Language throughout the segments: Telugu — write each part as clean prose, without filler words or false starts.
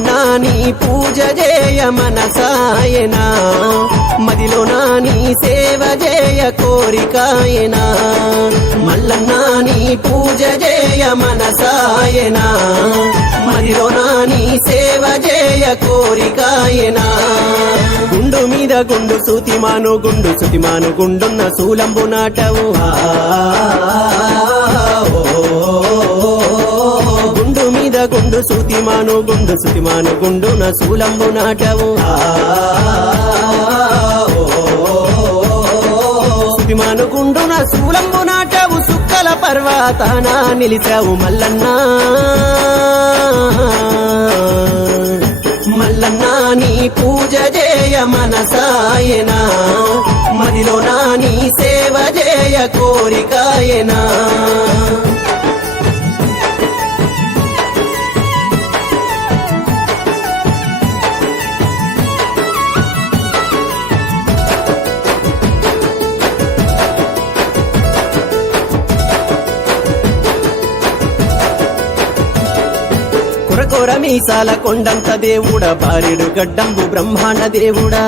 మల్లన్న నీ పూజ చేయ మనసాయనా మదిలో నీ సేవ చేయ కోరికాయనా మల్లన్న నీ పూజ చేయ మనసాయనా మదిలో నీ సేవ చేయ కోరికాయనా గుండు మీద గుండు సుతిమాను గుండున్న శూలంబు నాటవు గుండు మీద గుండు సుతిమాను గుండున శూలంబు నాటవు సుతిమాను గుండున శూలంబు నాటవు సుక్కల పర్వతాన నిలిచావు మల్లన్నా మల్లన్నా నీ పూజ చేయ మనసాయనా మదిలో నీ సేవ చేయ కోరికాయనా కొర మీసాల కొండంత దేవుడా బారెడు గడ్డంబు బ్రహ్మాండ దేవుడా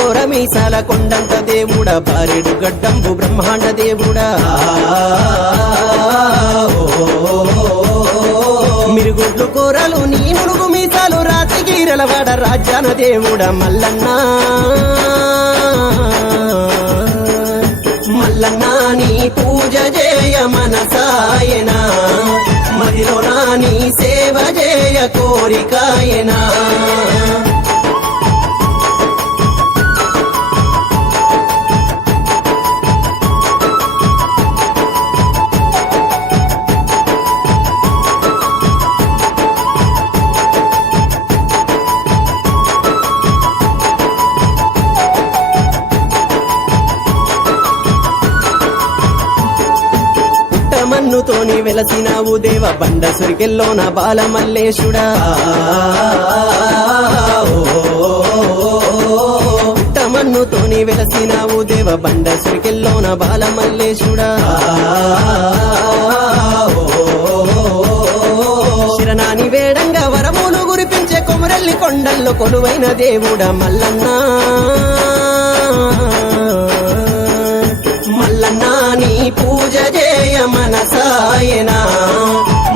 కొర మీసాల కొండంత దేవుడా బారెడు గడ్డంబు బ్రహ్మాండ దేవుడా మిరుగుడ్లు కూరలు నీ నుడుగు మీసాలు రాతిగీరలవాడ రాజ్యాన దేవుడా మల్లన్నా మల్లన్నా నీ పూజ చేయ మనసాయనా మదిలో నీ సేవ చేయ కోరికాయనా మన్నుతోని వెలసినావు దేవ బండ సురికెల్లోన బాలమల్లేశుడా మన్నుతోని వెలసినావు దేవ బండ సురికెల్లోన బాలమల్లేశుడా శిరనాని వేడంగా వరములు గురిపించే కొమరల్లి కొండల్లో కొలువైన దేవుడా మల్లన్నా మల్లన్నా నీ పూజ చేయ మనసాయనా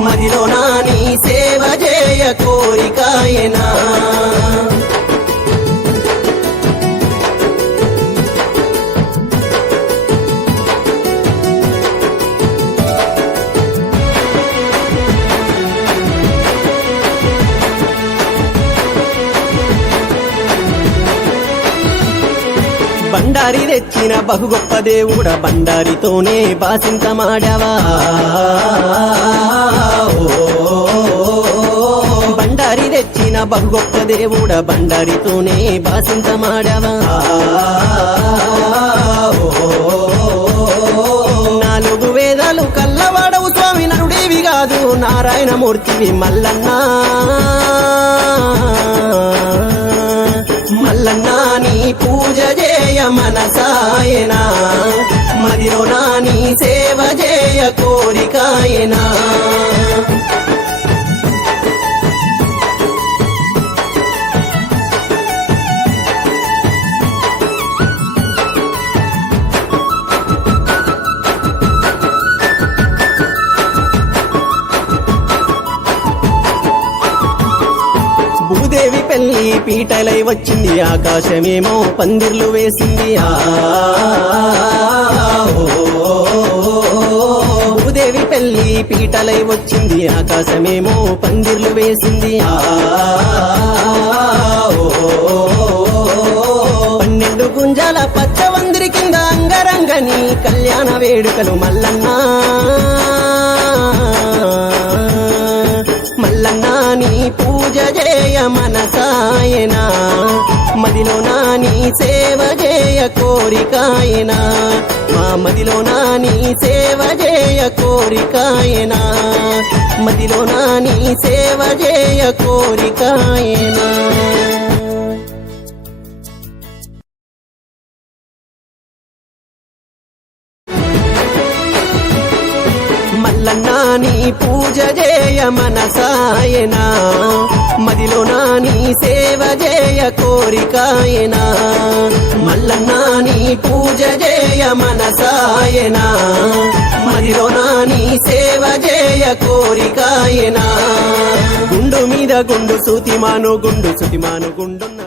మదిలో నీ సేవ చేయ కోరికాయనా బండారి తెచ్చిన బహు గొప్ప దేవుడా బండారితోనే బాసింతమాడవా బండారి తెచ్చిన బహు గొప్ప దేవుడా బండారితోనే బాసింతమాడవా నాలుగు వేదాలు కల్లవాడవు స్వామి నరుడేవి కాదు నారాయణమూర్తివి మల్లన్నా మల్లన్నా నీ పూజ చేయ మనసాయనా మదిలో నీ సేవ చేయ కోరికాయనా భూదేవి పెళ్లి పీటలై వచ్చింది ఆకాశమేమో పందిర్లు వేసింది భూదేవి పెళ్లి పీటలై వచ్చింది ఆకాశమేమో పందిర్లు వేసింది 12 గుంజాల పచ్చవందిరి కింద అంగరంగని కళ్యాణ వేడుకలు మల్లన్నా మల్లన్నా నీ పూజ చేయ మనసాయనా మదిలో నీ సేవ చేయ కోరికాయనా మా మదిలో నీ సేవ చేయ కోరికాయనా మదిలో నీ సేవ చేయ కోరికాయనా మల్లన్నా నీ పూజ చేయ మనసాయనా మదిలో నీ సేవ చేయ కోరికాయనా మల్లన్న నీ పూజ చేయ మనసాయనా మదిలో నీ సేవ చేయ కోరికాయనా గుండు మీద గుండు సుతిమాను గుండున్న